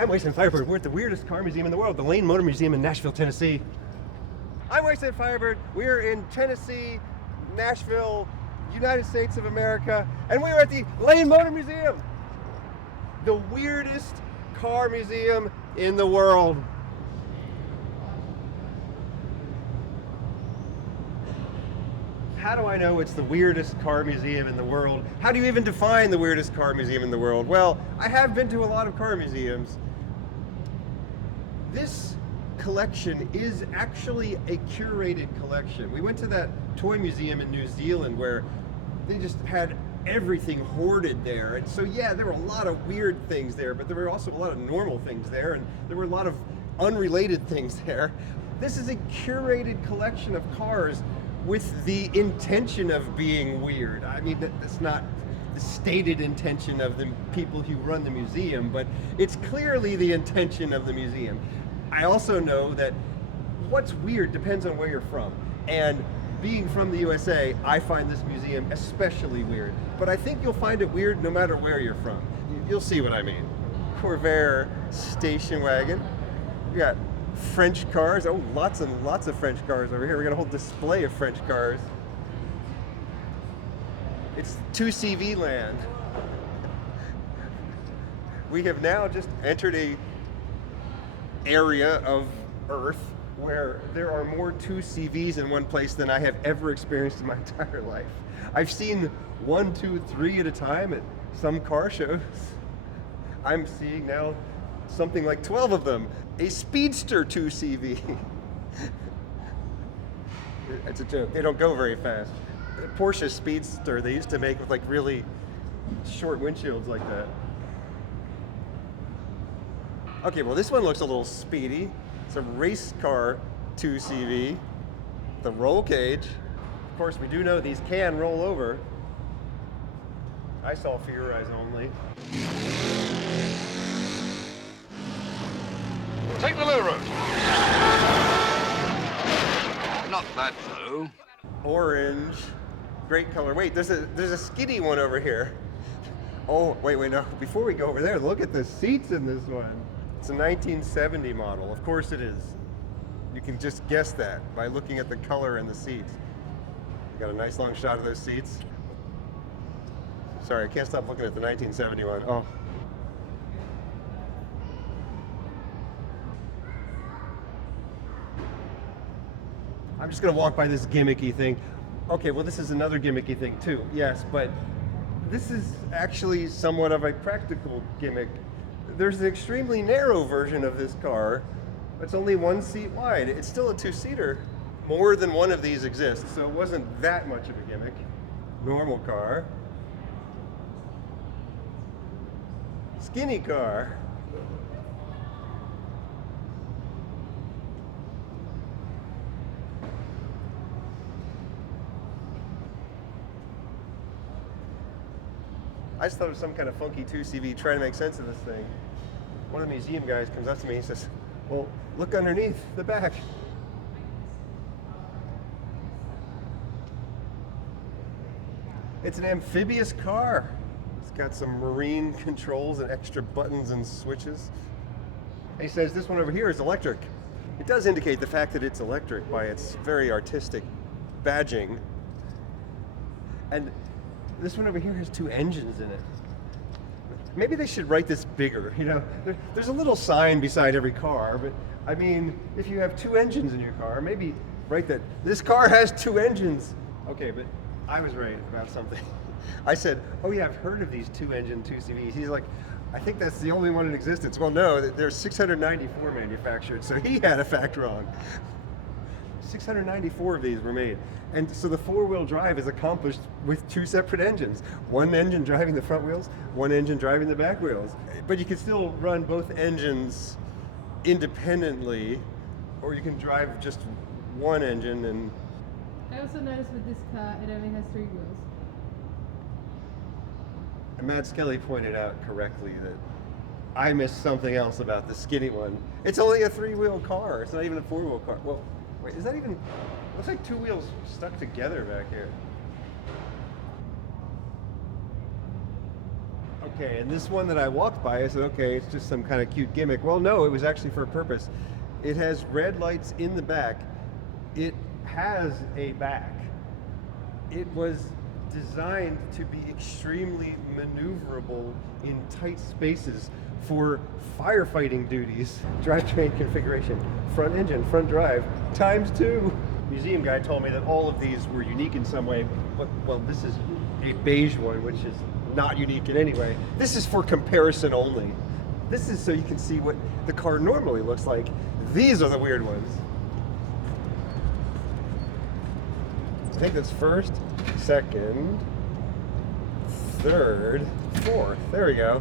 I'm Wasteland Firebird. We're at the weirdest car museum in the world, the Lane Motor Museum in Nashville, Tennessee. I'm Wasteland Firebird. We're in Tennessee, Nashville, United States of America, and we're at the Lane Motor Museum, the weirdest car museum in the world. How do I know it's the weirdest car museum in the world? How do you even define the weirdest car museum in the world? Well, I have been to a lot of car museums. This collection is actually a curated collection. We went to that toy museum in New Zealand where they just had everything hoarded there. And so yeah, there were a lot of weird things there, but there were also a lot of normal things there, and there were a lot of unrelated things there. This is a curated collection of cars with the intention of being weird. I mean, that's not the stated intention of the people who run the museum, but it's clearly the intention of the museum. I also know that what's weird depends on where you're from. And being from the USA, I find this museum especially weird. But I think you'll find it weird no matter where you're from. You'll see what I mean. Corvair station wagon. We got French cars. Oh, lots and lots of French cars over here. We got a whole display of French cars. It's 2CV land. We have now just entered a area of Earth where there are more 2CVs in one place than I have ever experienced in my entire life. I've seen 1, 2, 3 at a time at some car shows. I'm seeing now something like 12 of them. A Speedster 2CV. It's a joke. They don't go very fast. The Porsche Speedster they used to make with like really short windshields like that. Okay, well this one looks a little speedy. It's a race car 2CV. The roll cage. Of course, we do know these can roll over. I saw for your eyes only. Take the low road. Not that low. Orange. Great color. Wait, there's a skinny one over here. Oh, wait, no. Before we go over there, look at the seats in this one. It's a 1970 model. Of course it is. You can just guess that by looking at the color and the seats. Got a nice long shot of those seats. Sorry, I can't stop looking at the 1971. Oh. I'm just gonna walk by this gimmicky thing. Okay, well this is another gimmicky thing too, yes, but this is actually somewhat of a practical gimmick. There's an extremely narrow version of this car. It's only 1 seat wide. It's still a 2-seater. More than one of these exists, so it wasn't that much of a gimmick. Normal car. Skinny car. I just thought it was some kind of funky 2CV trying to make sense of this thing. One of the museum guys comes up to me and says, well, look underneath the back. It's an amphibious car. It's got some marine controls and extra buttons and switches. And he says this one over here is electric. It does indicate the fact that it's electric by its very artistic badging. And this one over here has 2 engines in it. Maybe they should write this bigger, you know? There's a little sign beside every car, but I mean, if you have 2 engines in your car, maybe write that this car has 2 engines. Okay, but I was right about something. I said, oh yeah, I've heard of these 2-engine 2CVs. He's like, I think that's the only one in existence. Well, no, there's 694 manufactured, so he had a fact wrong. 694 of these were made. And so the 4-wheel drive is accomplished with 2 separate engines. 1 engine driving the front wheels, 1 engine driving the back wheels. But you can still run both engines independently, or you can drive just 1 engine. And I also noticed with this car, it only has 3 wheels. And Matt Skelly pointed out correctly that I missed something else about the skinny one. It's only a 3-wheel car. It's not even a 4-wheel car. Well, wait, is that even? Looks like 2 wheels stuck together back here. Okay, and this one that I walked by, I said, okay, it's just some kind of cute gimmick. Well, no, it was actually for a purpose. It has red lights in the back. It has a back. It was designed to be extremely maneuverable in tight spaces for firefighting duties. Drivetrain configuration, front engine, front drive, ×2. Museum guy told me that all of these were unique in some way, but well, this is a beige one, which is not unique in any way. This is for comparison only. This is so you can see what the car normally looks like. These are the weird ones. I think that's first, second, third, fourth. There we go.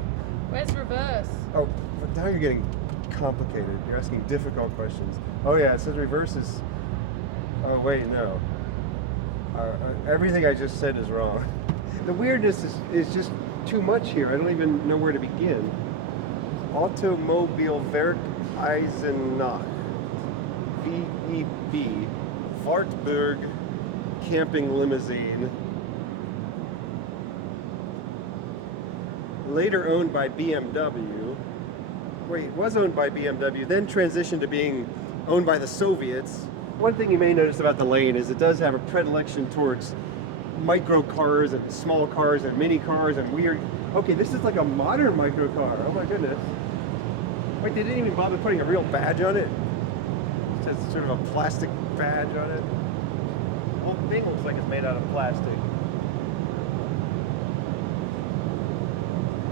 Where's reverse? Oh, but now you're getting complicated. You're asking difficult questions. Oh yeah, it says reverse is... Oh wait, no. Everything I just said is wrong. The weirdness is just too much here. I don't even know where to begin. Automobilwerk Eisenach. VEB. Wartburg Camping Limousine. Later owned by BMW. Wait, it was owned by BMW, then transitioned to being owned by the Soviets. One thing you may notice about the lane is it does have a predilection towards micro cars and small cars and mini cars and weird. Okay, this is like a modern microcar. Oh my goodness. Wait, they didn't even bother putting a real badge on it? It says sort of a plastic badge on it. The whole thing looks like it's made out of plastic.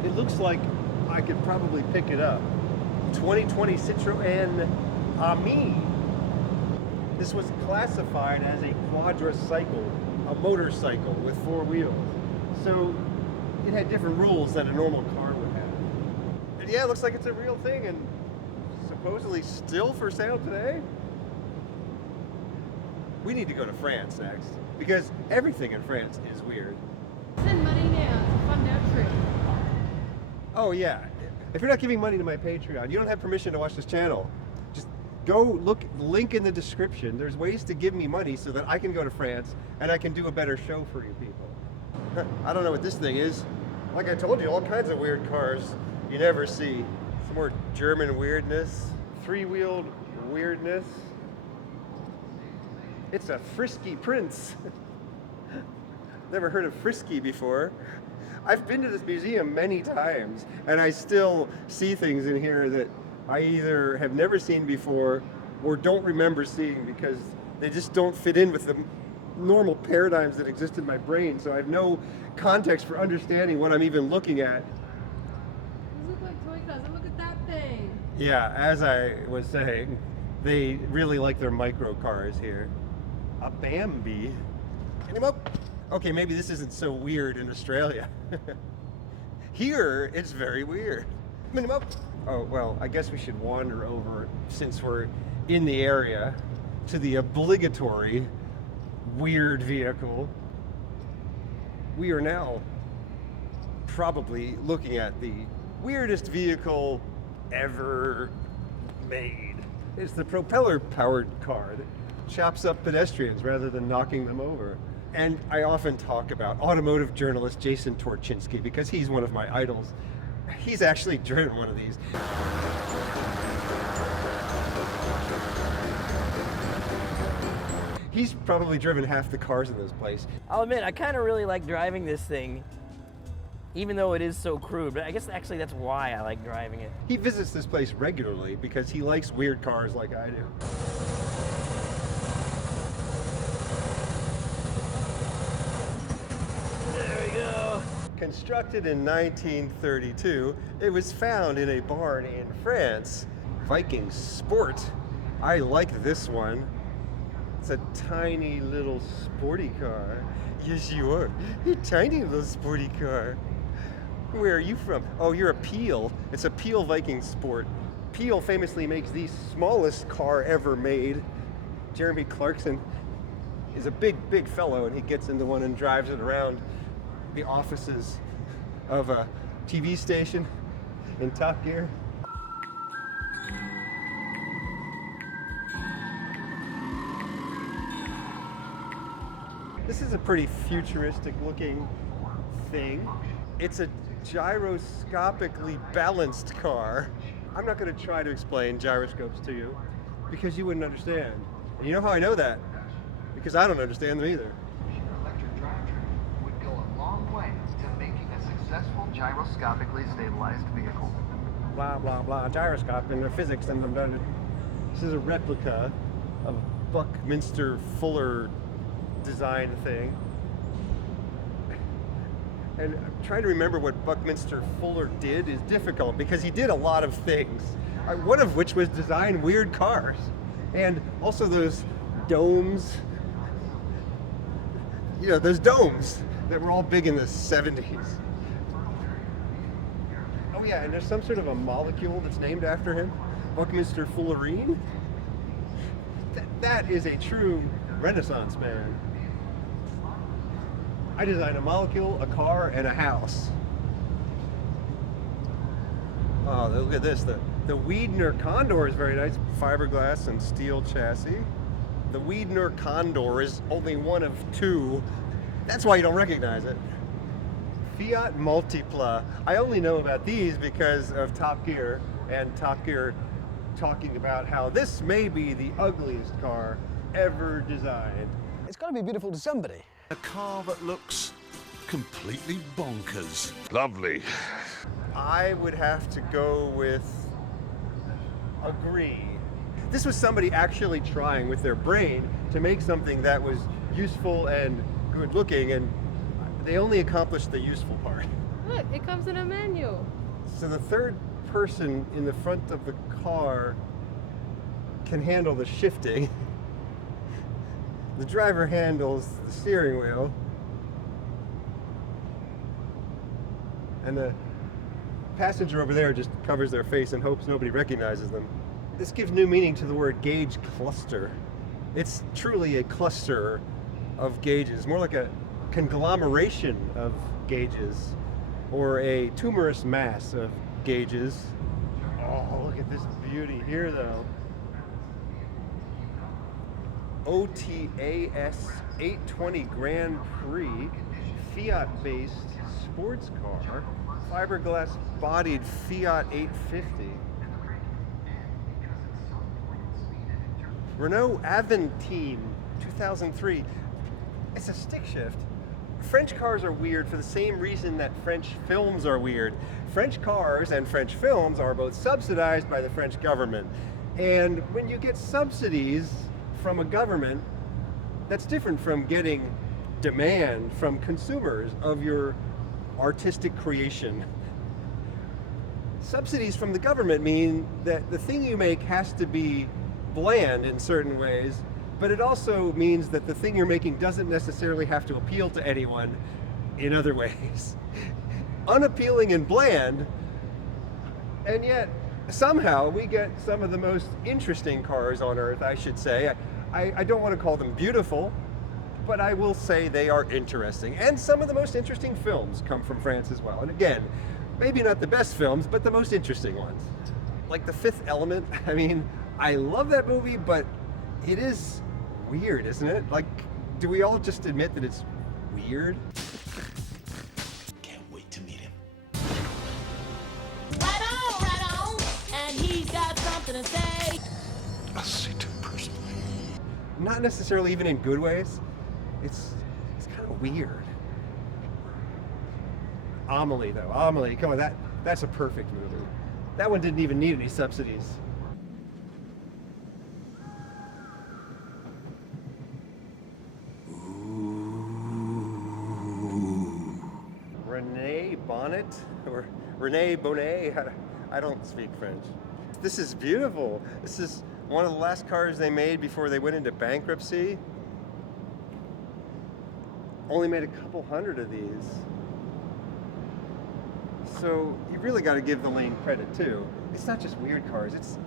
It looks like I could probably pick it up. 2020 Citroen Ami. This was classified as a quadricycle, a motorcycle with 4 wheels. So it had different rules than a normal car would have. And yeah, it looks like it's a real thing and supposedly still for sale today. We need to go to France next because everything in France is weird. Send money now to fund our trip. Oh yeah, if you're not giving money to my Patreon, you don't have permission to watch this channel. Just go look, link in the description. There's ways to give me money so that I can go to France and I can do a better show for you people. I don't know what this thing is. Like I told you, all kinds of weird cars you never see. Some more German weirdness, 3-wheeled weirdness. It's a Frisky Prince. Never heard of Frisky before. I've been to this museum many times, and I still see things in here that I either have never seen before or don't remember seeing because they just don't fit in with the normal paradigms that exist in my brain, so I have no context for understanding what I'm even looking at. These look like toy cars, and look at that thing. Yeah, as I was saying, they really like their micro cars here. A Bambi. Get him up. Okay, maybe this isn't so weird in Australia. Here, it's very weird. Get him up. Oh, well, I guess we should wander over, since we're in the area, to the obligatory weird vehicle. We are now probably looking at the weirdest vehicle ever made. It's the propeller-powered car that chops up pedestrians rather than knocking them over. And I often talk about automotive journalist Jason Torchinsky because he's one of my idols. He's actually driven one of these. He's probably driven half the cars in this place. I'll admit, I kind of really like driving this thing, even though it is so crude, but I guess actually that's why I like driving it. He visits this place regularly because he likes weird cars like I do. Constructed in 1932, it was found in a barn in France. Viking Sport. I like this one. It's a tiny little sporty car. Yes, you are. You're a tiny little sporty car. Where are you from? Oh, you're a Peel. It's a Peel Viking Sport. Peel famously makes the smallest car ever made. Jeremy Clarkson is a big, big fellow, and he gets into one and drives it around the offices of a TV station in Top Gear. This is a pretty futuristic looking thing. It's a gyroscopically balanced car. I'm not going to try to explain gyroscopes to you because you wouldn't understand. And you know how I know that? Because I don't understand them either. Electric drivetrain would go a long way to making a successful gyroscopically stabilized vehicle. Blah, blah, blah, gyroscope and the physics and the. This is a replica of Buckminster Fuller designed thing. And trying to remember what Buckminster Fuller did is difficult because he did a lot of things. One of which was design weird cars. And also those domes. You know, those domes that were all big in the 70s. Oh yeah, and there's some sort of a molecule that's named after him. Buckminster Fullerene. That is a true Renaissance man. I designed a molecule, a car, and a house. Oh, look at this. The Wiedner Condor is very nice. Fiberglass and steel chassis. The Wiedner Condor is only one of two. That's why you don't recognize it. Fiat Multipla. I only know about these because of Top Gear, and Top Gear talking about how this may be the ugliest car ever designed. It's got to be beautiful to somebody. A car that looks completely bonkers. Lovely. I would have to go with agree. This was somebody actually trying with their brain to make something that was useful and good looking, and they only accomplished the useful part. Look, it comes in a menu. So the third person in the front of the car can handle the shifting. The driver handles the steering wheel. And the passenger over there just covers their face and hopes nobody recognizes them. This gives new meaning to the word gauge cluster. It's truly a cluster of gauges, more like a conglomeration of gauges, or a tumorous mass of gauges. Oh, look at this beauty here, though. OTAS 820 Grand Prix, Fiat-based sports car, fiberglass-bodied Fiat 850. Renault Aventine 2003. It's a stick shift. French cars are weird for the same reason that French films are weird. French cars and French films are both subsidized by the French government. And when you get subsidies from a government, that's different from getting demand from consumers of your artistic creation. Subsidies from the government mean that the thing you make has to be bland in certain ways, but it also means that the thing you're making doesn't necessarily have to appeal to anyone in other ways. Unappealing and bland, and yet somehow we get some of the most interesting cars on earth, I should say. I don't want to call them beautiful, but I will say they are interesting. And some of the most interesting films come from France as well. And again, maybe not the best films, but the most interesting ones. Like The Fifth Element. I mean, I love that movie, but it is weird, isn't it? Like, do we all just admit that it's weird? Can't wait to meet him. Right on, and he's got something to say. I'll see to him personally. Not necessarily even in good ways. It's kind of weird. Amelie, though. Amelie, come on, that's a perfect movie. That one didn't even need any subsidies. Renee Bonnet, or Renee Bonnet, I don't speak French. This is beautiful. This is one of the last cars they made before they went into bankruptcy. Only made a couple hundred of these. So you really got to give the lane credit too. It's not just weird cars, it's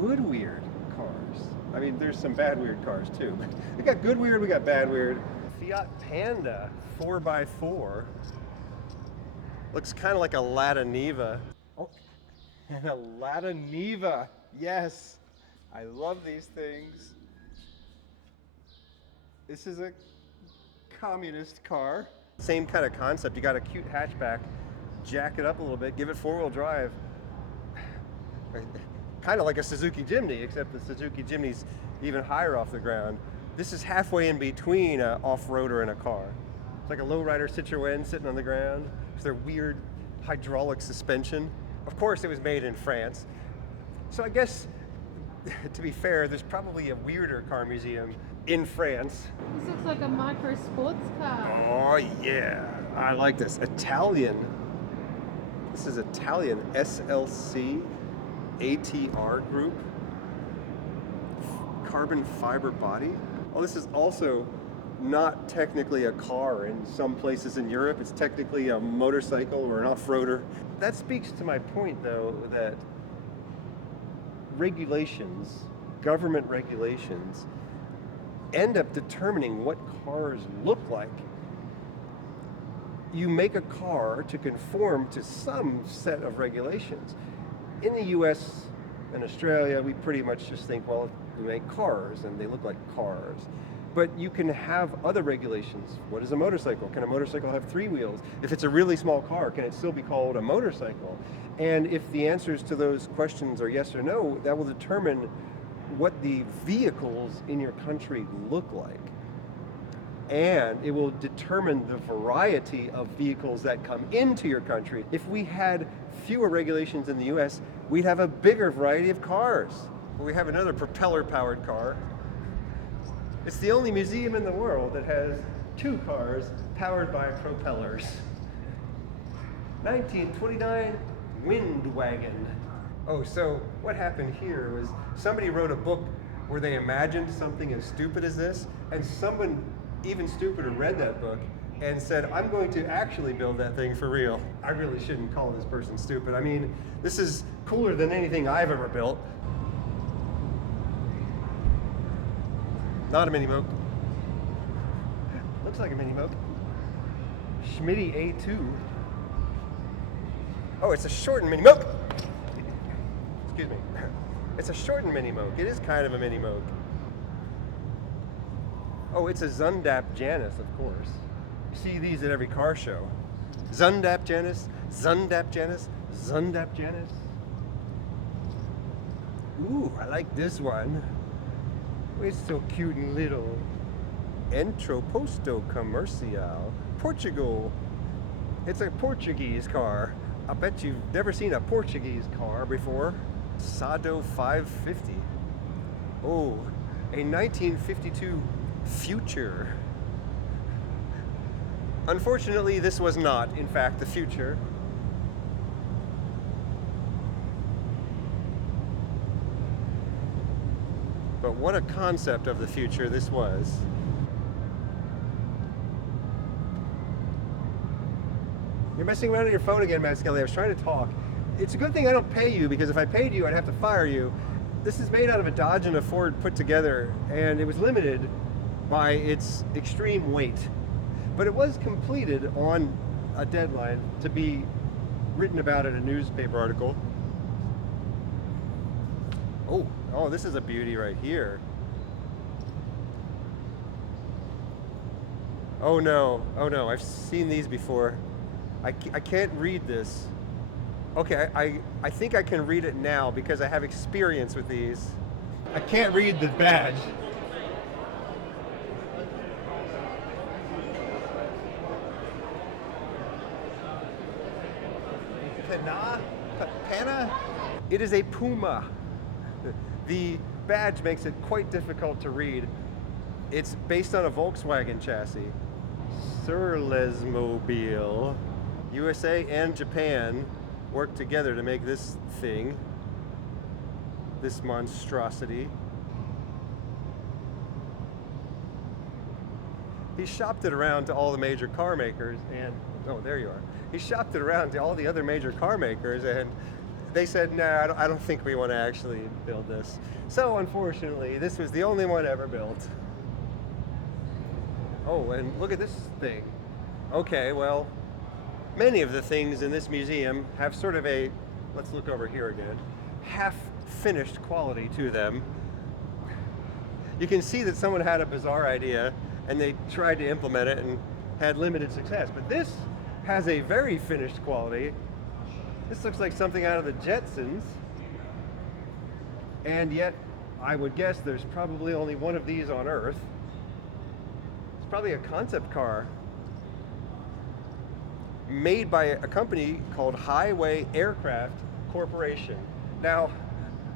good weird cars. I mean, there's some bad weird cars too. We got good weird, we got bad weird. Fiat Panda 4x4. Looks kind of like a Lada Niva. Oh, and a Lada Niva, yes. I love these things. This is a communist car. Same kind of concept. You got a cute hatchback jack it up a little bit, give it four-wheel drive. Kind of like a Suzuki Jimny, except the Suzuki Jimny's even higher off the ground. This is halfway in between an off-roader and a car. It's like a lowrider Citroen sitting on the ground. It's their weird hydraulic suspension. Of course, it was made in France. So I guess, to be fair, there's probably a weirder car museum in France. This looks like a micro sports car. Oh yeah, I like this. Italian. This is Italian SLC ATR group. Carbon fiber body. Oh, this is also not technically a car in some places in Europe. It's technically a motorcycle or an off-roader. That speaks to my point, though, that regulations, government regulations, end up determining what cars look like. You make a car to conform to some set of regulations. In the US and Australia, we pretty much just think, well, we make cars and they look like cars. But you can have other regulations. What is a motorcycle? Can a motorcycle have three wheels? If it's a really small car, can it still be called a motorcycle? And if the answers to those questions are yes or no, that will determine what the vehicles in your country look like. And it will determine the variety of vehicles that come into your country. If we had fewer regulations in the US, we'd have a bigger variety of cars. We have another propeller-powered car. It's the only museum in the world that has two cars powered by propellers. 1929 Wind Wagon. Oh, so what happened here was somebody wrote a book where they imagined something as stupid as this, and someone even stupider read that book and said, I'm going to actually build that thing for real. I really shouldn't call this person stupid. I mean, this is cooler than anything I've ever built. Not a mini moke. Looks like a mini moke. Schmitty A2. Oh, it's a shortened mini moke. Excuse me. It's a shortened mini moke. It is kind of a mini moke. Oh, it's a Zundap Janus, of course. You see these at every car show. Zundap Janus, Zundap Janus, Zundap Janus. Ooh, I like this one. It's so cute and little. Entreposto Comercial, Portugal. It's a Portuguese car. I bet you've never seen a Portuguese car before. Sado 550. Oh, a 1952 Future. Unfortunately, this was not, in fact, the Future. But what a concept of the future this was. You're messing around on your phone again, Matt Skelly. I was trying to talk. It's a good thing I don't pay you, because if I paid you, I'd have to fire you. This is made out of a Dodge and a Ford put together, and it was limited by its extreme weight. But it was completed on a deadline to be written about in a newspaper article. Oh, this is a beauty right here. Oh no, I've seen these before. I can't read this. Okay, I think I can read it now because I have experience with these. I can't read the badge. Pana? It is a Puma. The badge makes it quite difficult to read. It's based on a Volkswagen chassis. Surlesmobile. USA and Japan worked together to make this thing, this monstrosity. He shopped it around to all the major car makers, and oh, there you are. He shopped it around to all the other major car makers, and they said, no, I don't think we want to actually build this. So unfortunately, this was the only one ever built. Oh, and look at this thing. Okay, well, many of the things in this museum have sort of a, let's look over here again, half-finished quality to them. You can see that someone had a bizarre idea and they tried to implement it and had limited success. But this has a very finished quality. This looks like something out of the Jetsons. And yet, I would guess there's probably only one of these on Earth. It's probably a concept car made by a company called Highway Aircraft Corporation. Now,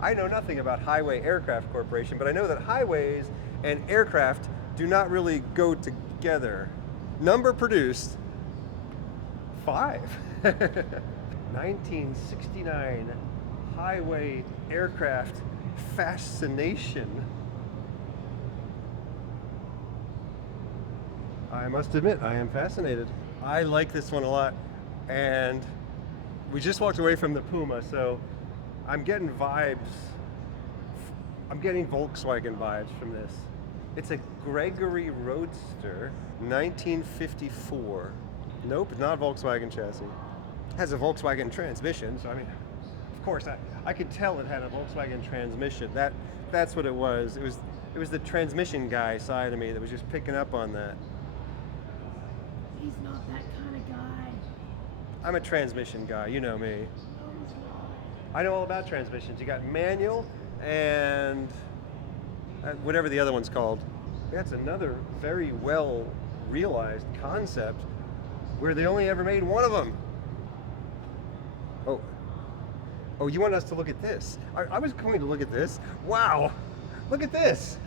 I know nothing about Highway Aircraft Corporation, but I know that highways and aircraft do not really go together. Number produced, 5. 1969 Highway Aircraft Fascination. I must admit, I am fascinated. I like this one a lot, and we just walked away from the Puma, so I'm getting vibes. I'm getting Volkswagen vibes from this. It's a Gregory Roadster, 1954. Nope, not Volkswagen chassis. It has a Volkswagen transmission, so I mean, of course, I could tell it had a Volkswagen transmission. That's what it was. It was the transmission guy side of me that was just picking up on that. He's not that kind of guy. I'm a transmission guy, you know me. I know all about transmissions. You got manual and whatever the other one's called. That's another very well realized concept where they only ever made one of them. Oh, you want us to look at this? I was going to look at this. Wow, look at this.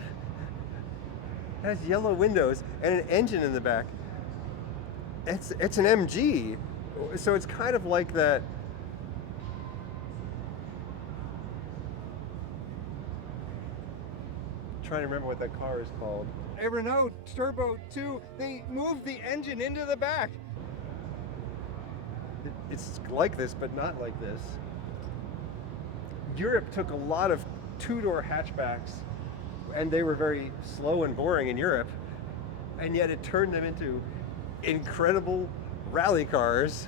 It has yellow windows and an engine in the back. It's an MG, so it's kind of like that. I'm trying to remember what that car is called. A Renault Turbo 2. They moved the engine into the back. It's like this, but not like this. Europe took a lot of two-door hatchbacks, and they were very slow and boring in Europe, and yet it turned them into incredible rally cars.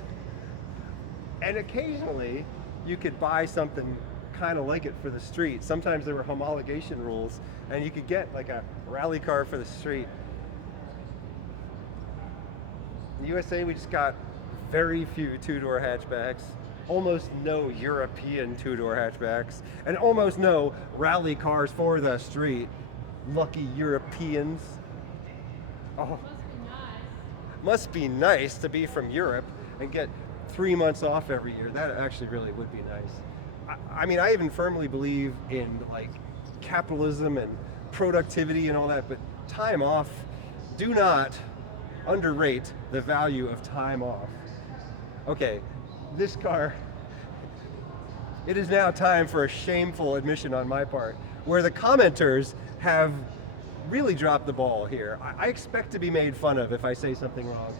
And occasionally, you could buy something kind of like it for the street. Sometimes there were homologation rules, and you could get like a rally car for the street. In the USA, we just got very few two-door hatchbacks, almost no European two-door hatchbacks, and almost no rally cars for the street. Lucky Europeans. Oh, must be nice to be from Europe and get 3 months off every year. That actually really would be nice. I mean, I even firmly believe in like capitalism and productivity and all that, but time off, do not underrate the value of time off. Okay, this car, it is now time for a shameful admission on my part, where the commenters have really dropped the ball here. I expect to be made fun of if I say something wrong.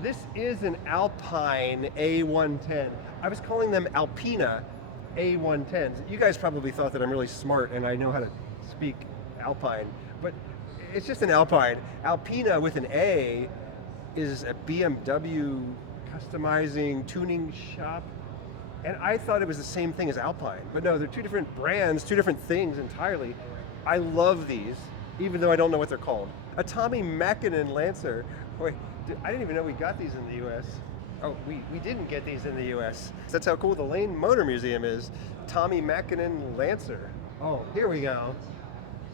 This is an Alpine A110. I was calling them Alpina A110s. You guys probably thought that I'm really smart and I know how to speak Alpine, but it's just an Alpine. Alpina with an A is a BMW customizing tuning shop, and I thought it was the same thing as Alpine, but no, they're two different brands, two different things entirely. I love these, even though I don't know what they're called. A Tommy Mackinnon Lancer. Wait, I didn't even know we got these in the US. Oh, we didn't get these in the US. That's how cool the Lane Motor Museum is. Tommy Mackinnon Lancer. Oh, here we go.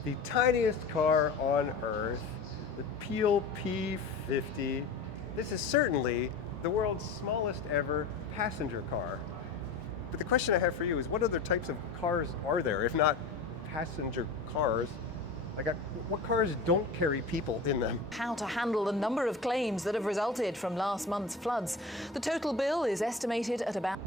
The tiniest car on Earth, the Peel P50. This is certainly the world's smallest ever passenger car. But the question I have for you is, what other types of cars are there, if not passenger cars? Like, what cars don't carry people in them? How to handle the number of claims that have resulted from last month's floods. The total bill is estimated at about...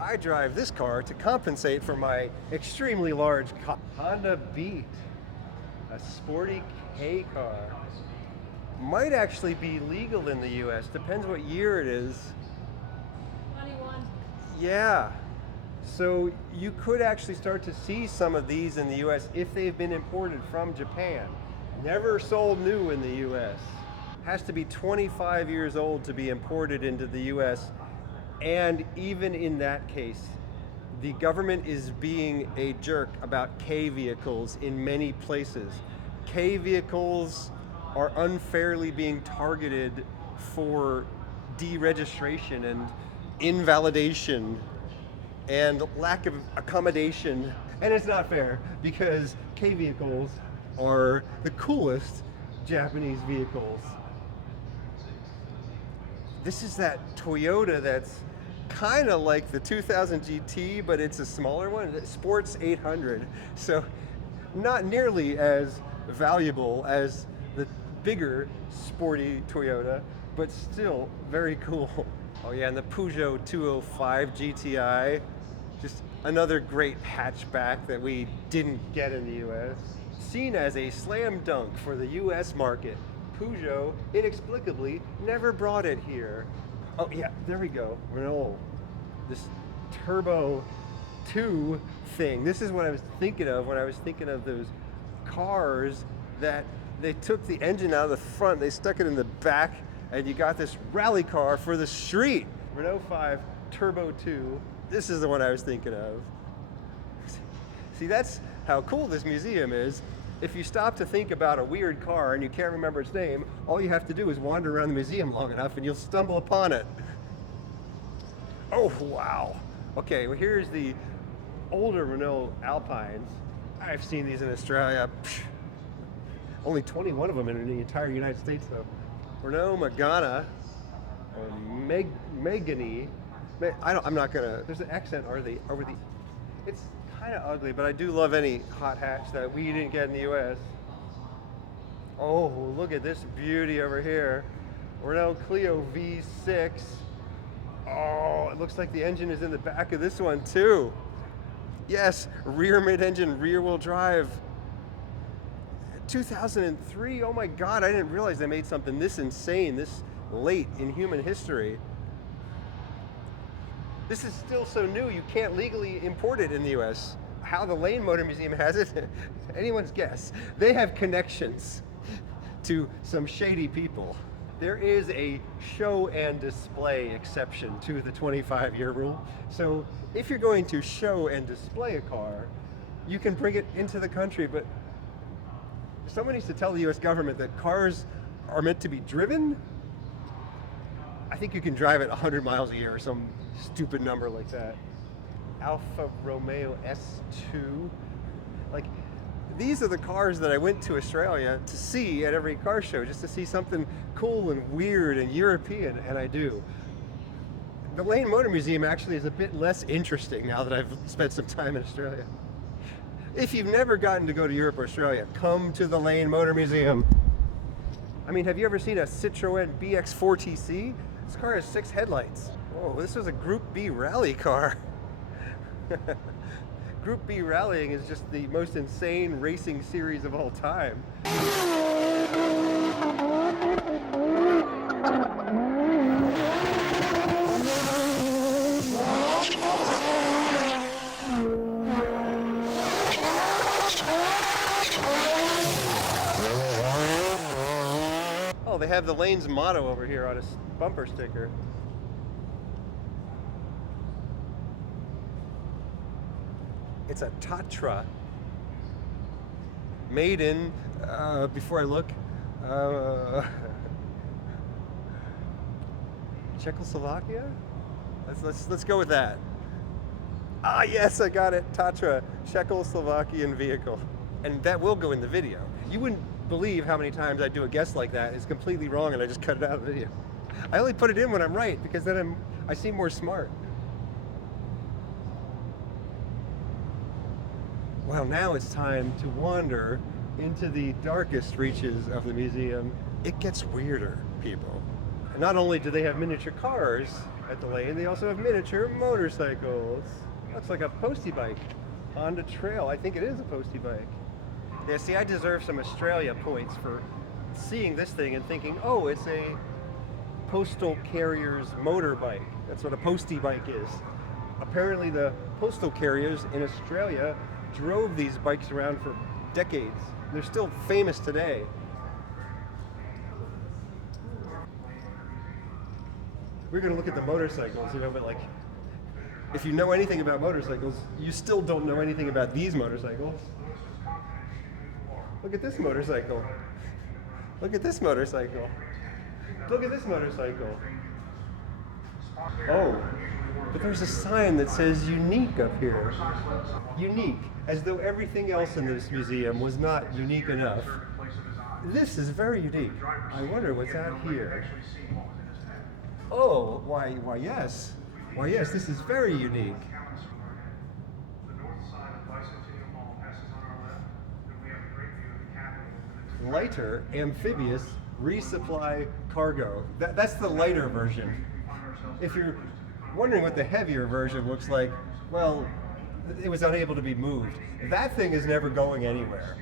I drive this car to compensate for my extremely large Honda Beat, a sporty K car. Might actually be legal in the US, depends what year it is. 21. Yeah, so you could actually start to see some of these in the US if they've been imported from Japan. Never sold new in the US. Has to be 25 years old to be imported into the US. And even in that case, the government is being a jerk about K vehicles in many places. K vehicles are unfairly being targeted for deregistration and invalidation and lack of accommodation. And it's not fair because K vehicles are the coolest Japanese vehicles. This is that Toyota that's kind of like the 2000 GT, but it's a smaller one, Sports 800. So not nearly as valuable as the bigger sporty Toyota, but still very cool. Oh yeah, and the Peugeot 205 GTI, just another great hatchback that we didn't get in the US. Seen as a slam dunk for the US market, Peugeot inexplicably never brought it here. Oh yeah, there we go, Renault. This Turbo 2 thing. This is what I was thinking of when I was thinking of those cars that they took the engine out of the front, they stuck it in the back, and you got this rally car for the street. Renault 5 Turbo 2. This is the one I was thinking of. See, that's how cool this museum is. If you stop to think about a weird car and you can't remember its name, all you have to do is wander around the museum long enough and you'll stumble upon it. Oh, wow. Okay, well here's the older Renault Alpines. I've seen these in Australia. Only 21 of them in the entire United States though. Renault Megane, or Megane. I'm not gonna, there's an accent over the, it's kind of ugly, but I do love any hot hatch that we didn't get in the US. Oh, look at this beauty over here. Renault Clio V6. Oh, it looks like the engine is in the back of this one too. Yes, rear mid-engine, rear-wheel drive. 2003, oh my God, I didn't realize they made something this insane, this late in human history. This is still so new, you can't legally import it in the US. How the Lane Motor Museum has it, anyone's guess. They have connections to some shady people. There is a show and display exception to the 25-year rule. So if you're going to show and display a car, you can bring it into the country, but someone needs to tell the US government that cars are meant to be driven. I think you can drive it 100 miles a year or some stupid number like that. Alfa Romeo S2. Like, these are the cars that I went to Australia to see at every car show, just to see something cool and weird and European, and I do. The Lane Motor Museum actually is a bit less interesting now that I've spent some time in Australia. If you've never gotten to go to Europe or Australia, come to the Lane Motor Museum. I mean, have you ever seen a Citroen BX4TC? This car has 6 headlights. Whoa, this was a Group B rally car. Group B rallying is just the most insane racing series of all time. Oh, they have the Lane's motto over here on a bumper sticker. It's a Tatra, made in, before I look, Czechoslovakia? Let's go with that. Ah, yes, I got it. Tatra, Czechoslovakian vehicle. And that will go in the video. You wouldn't believe how many times I do a guess like that. It's completely wrong and I just cut it out of the video. I only put it in when I'm right because then I seem more smart. Well, now it's time to wander into the darkest reaches of the museum. It gets weirder, people. And not only do they have miniature cars at the Lane, they also have miniature motorcycles. Looks like a postie bike. Honda Trail, I think it is a postie bike. Yeah, see, I deserve some Australia points for seeing this thing and thinking, oh, it's a postal carrier's motorbike. That's what a postie bike is. Apparently the postal carriers in Australia drove these bikes around for decades. They're still famous today. We're gonna look at the motorcycles, you know, but like, if you know anything about motorcycles, you still don't know anything about these motorcycles. Look at this motorcycle. Look at this motorcycle. Look at this motorcycle. Oh, but there's a sign that says unique up here. Unique, as though everything else in this museum was not unique enough. This is very unique. I wonder what's out here. Oh, why yes. Why yes, this is very unique. Lighter, amphibious, resupply cargo. That's the lighter version. If you're wondering what the heavier version looks like, well, it was unable to be moved. That thing is never going anywhere.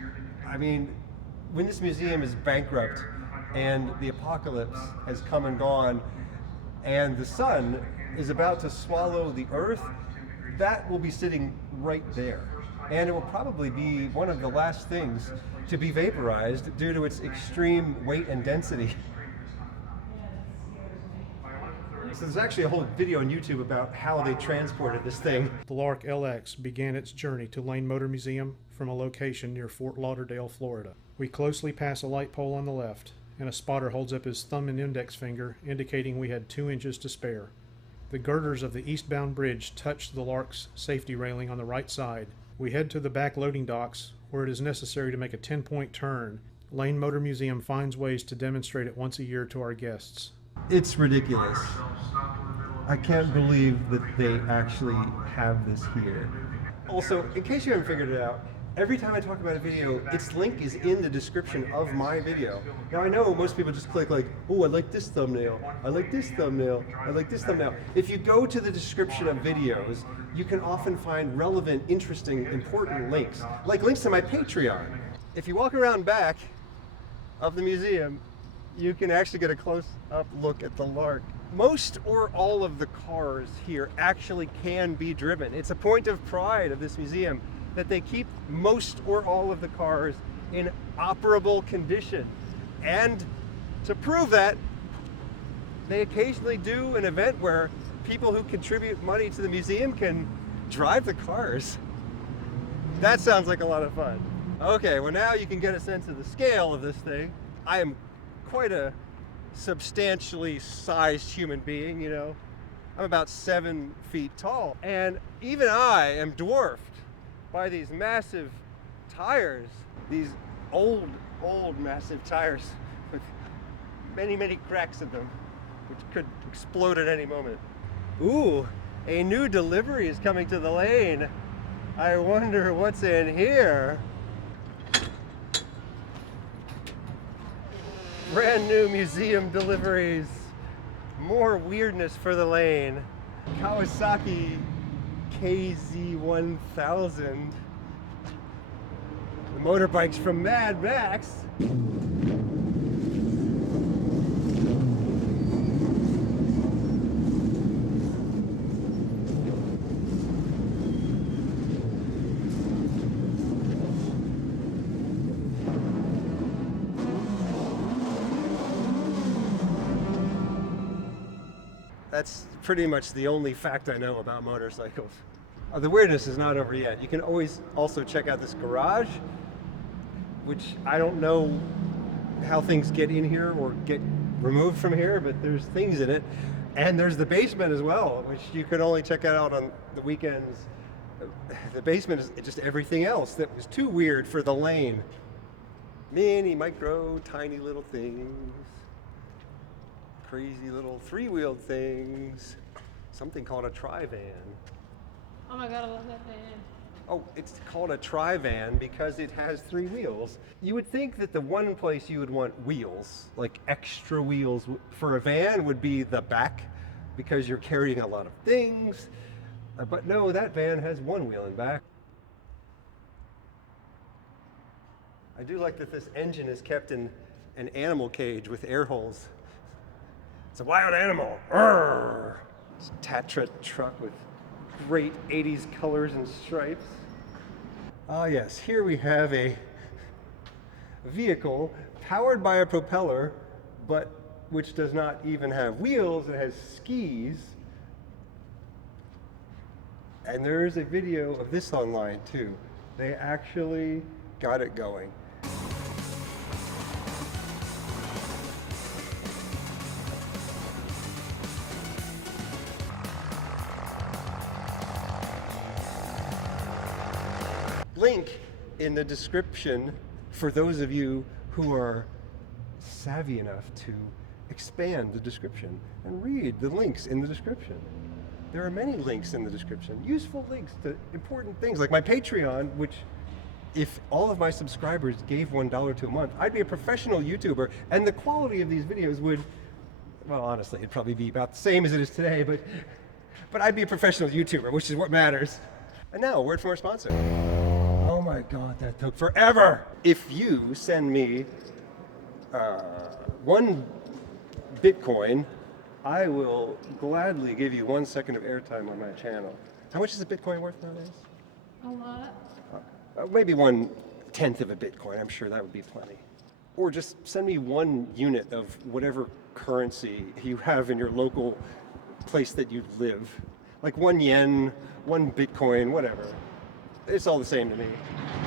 I mean, when this museum is bankrupt and the apocalypse has come and gone and the sun is about to swallow the earth, that will be sitting right there. And it will probably be one of the last things to be vaporized due to its extreme weight and density. So there's actually a whole video on YouTube about how they transported this thing. The Lark LX began its journey to Lane Motor Museum from a location near Fort Lauderdale, Florida. We closely pass a light pole on the left, and a spotter holds up his thumb and index finger, indicating we had 2 inches to spare. The girders of the eastbound bridge touch the Lark's safety railing on the right side. We head to the back loading docks, where it is necessary to make a 10-point turn. Lane Motor Museum finds ways to demonstrate it once a year to our guests. It's ridiculous. I can't believe that they actually have this here. Also, in case you haven't figured it out, every time I talk about a video, its link is in the description of my video. Now I know most people just click like, oh, I like this thumbnail, I like this thumbnail, I like this thumbnail. If you go to the description of videos, you can often find relevant, interesting, important links, like links to my Patreon. If you walk around back of the museum, you can actually get a close-up look at the Lark. Most or all of the cars here actually can be driven. It's a point of pride of this museum that they keep most or all of the cars in operable condition. And to prove that, they occasionally do an event where people who contribute money to the museum can drive the cars. That sounds like a lot of fun. Okay, well now you can get a sense of the scale of this thing. I am quite a substantially sized human being, you know. I'm about 7 feet tall, and even I am dwarfed by these massive tires, these old massive tires with many cracks in them, which could explode at any moment. Ooh, a new delivery is coming to the lane. I wonder what's in here. Brand new museum deliveries. More weirdness for the lane. Kawasaki KZ1000. The motorbikes from Mad Max. That's pretty much the only fact I know about motorcycles. The weirdness is not over yet. You can always also check out this garage, which I don't know how things get in here or get removed from here, but there's things in it. And there's the basement as well, which you can only check out on the weekends. The basement is just everything else that was too weird for the lane. Mini, micro, tiny little things. Crazy little 3-wheeled things. Something called a tri-van. Oh my god, I love that van. Oh, it's called a tri-van because it has 3 wheels. You would think that the one place you would want wheels, like extra wheels for a van, would be the back because you're carrying a lot of things. But no, that van has 1 wheel in back. I do like that this engine is kept in an animal cage with air holes. It's a wild animal. Arrgh. It's a Tatra truck with great 80s colors and stripes. Ah yes, here we have a vehicle powered by a propeller, but which does not even have wheels. It has skis. And there is a video of this online too. They actually got it going. Link in the description for those of you who are savvy enough to expand the description and read the links in the description. There are many links in the description, useful links to important things, like my Patreon, which if all of my subscribers gave $1 to a month, I'd be a professional YouTuber, and the quality of these videos would, well, honestly, it'd probably be about the same as it is today, but I'd be a professional YouTuber, which is what matters. And now, a word from our sponsor. Oh my God, that took forever. If you send me 1 Bitcoin, I will gladly give you 1 second of airtime on my channel. How much is a Bitcoin worth nowadays? A lot. Maybe 1/10 of a Bitcoin. I'm sure that would be plenty. Or just send me 1 unit of whatever currency you have in your local place that you live. Like 1 yen, 1 Bitcoin, whatever. It's all the same to me.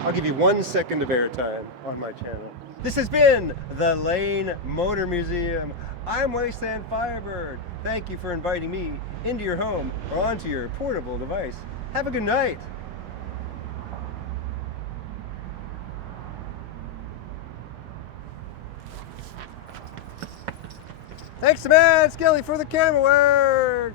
I'll give you 1 second of airtime on my channel. This has been the Lane Motor Museum. I'm Wasteland Firebird. Thank you for inviting me into your home or onto your portable device. Have a good night. Thanks to Matt Skelly for the camera work.